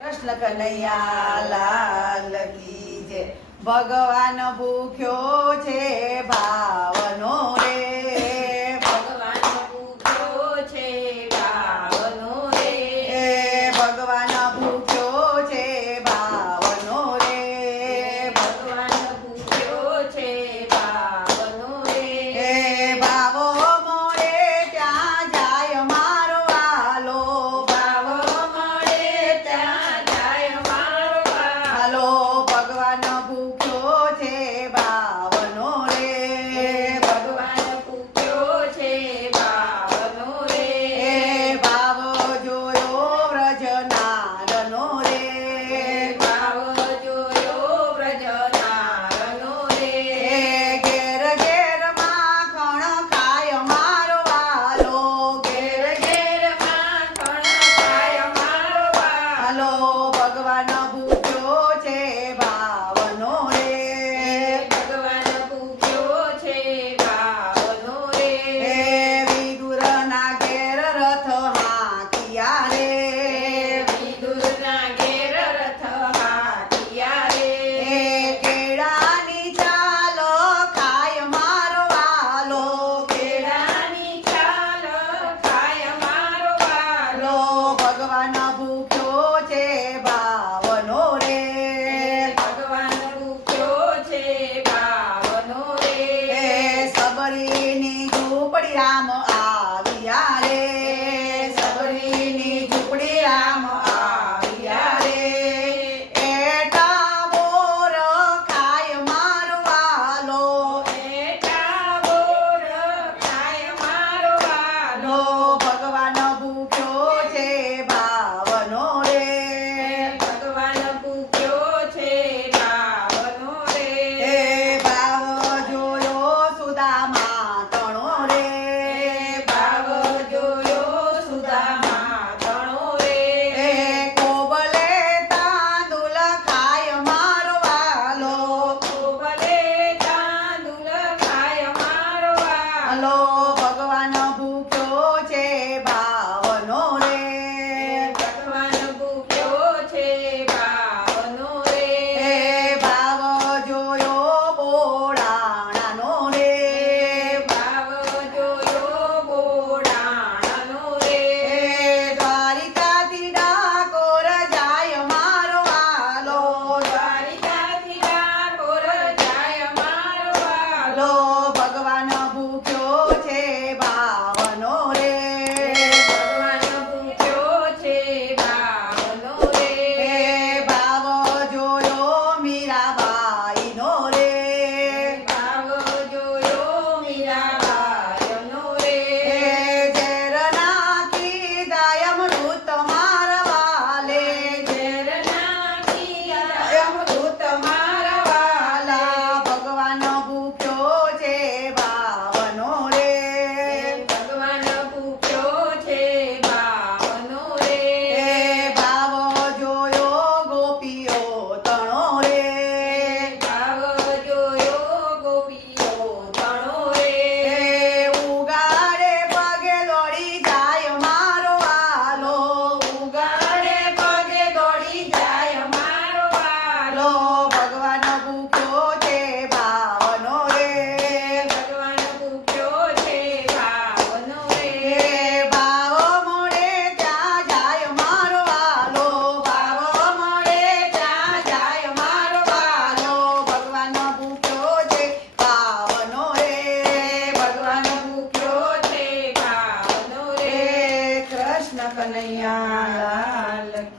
કૃષ્ણ કનૈયા લાલ કી જય. ભગવાન ભૂખ્યો છે ભાવનો રે, ભગવાન ભૂખ્યો છે ભાવનો રે, ભગવાન ભૂખ્યો છે ભાવનો રે, ભગવાન ભૂખ્યો છે ભાવનો રે, ભાવો મળે ત્યાં જાય મારો વાલો, ભાવો મળે ત્યાં જાય મારો હાલો ભગવાન ભૂખ્યો છે ભાવનો રે, ભગવાન ભૂખ્યો છે ભાવનો રે, ભાવ જોયો વ્રજનારનો રે, ભાવ જોયો વ્રજનારનો રે, ઘેર ઘેર માખણ ખાય મારો વાલો, ઘેર ઘેર માખણ ખાય મારો હાલો ભગવાન ભૂખ્યો છે ભાવનો રે, ભગવાન ભૂખ્યો છે ભાવનો રે, વિદુરના ઘેર રથ હાંકિયા રે, વિદુરના ઘેર રથ હાંકિયા રે, કેળાની ચાલ ખાય મારો વાલો, કેળાની છાલ ખાય મારો વાલો, ભગવાન ભૂખ્યો છે ભાવનો રે, ભગવાન ભૂખ્યો છે ભાવનો રે, સબરીની ઝૂંપડી રામ આવ્યા રે, સબરીની ઝૂંપડી રામ આવ્યા રે, એટા બોર ખાય મારો વાલો, એટા બોર ખાય મારો વાલો, ભગવાન ભૂખ્યો છે ભાવનો રે, ભગવાન ભૂખ્યો છે ભાવનો રે, ભાવ જોયો સુદામા તણો રે, ભાવ જોયો સુદામા તણો રે, કોબલે તાંદુલ ખાય મારો વાલો, કોબલે તાંદુલ ખાય મારો વાલો, ભગવાન ભૂખ્યો છે ભાવનો રે, ભગવાન ભૂખ્યો છે ભાવનો રે, ભાવ જોયો બોડાણાનો રે, ભાવ જોયો બોડાણાનો રે, દ્વારિકાથી ડાકોર જાય મારો વાલો, દ્વારિકાથી ડાકોર જાય મારો વાલો, ભગવાન ભૂખ્યો છે ભાવનો રે, ભગવાન ભૂખ્યો છે ભાવનો રે, ભાવ જોયો મીરાબાઈનો રે, ભાવ જોયો મીરાબાઈનો રે, ઝેર નાખી દાયમૃત મારવાલે, ઝેર નાખી દાયમૃત મારા વાલા, ભગવાન ભૂખ્યો છે ભાવનો રે, ભગવાન ભૂખ્યો છે ભાવનો રે, ભાવ જોયો ગોપીઓ તણો રે, ભાવ જોયો ગોપીઓ તણો રે, ઉગાડે પગે દોડી જાય મારો વાલો, ઉગાડે પગે દોડી જાય મારો વાલો, ભગવાન ભૂખ્યો છે ભાવનો રે, ભગવાન ભૂખ્યો છે ભાવનો રે, ભાવ મળે ત્યાં જાય મારો વાલો, ભાવ મળે ત્યાં જાય મારો વાલો, ભગવાન ભૂખ્યો છે ભાવનો રે, ભગવાન ભૂખ્યો છે ભાવનો રે, કૃષ્ણ કનૈયા લાલ કી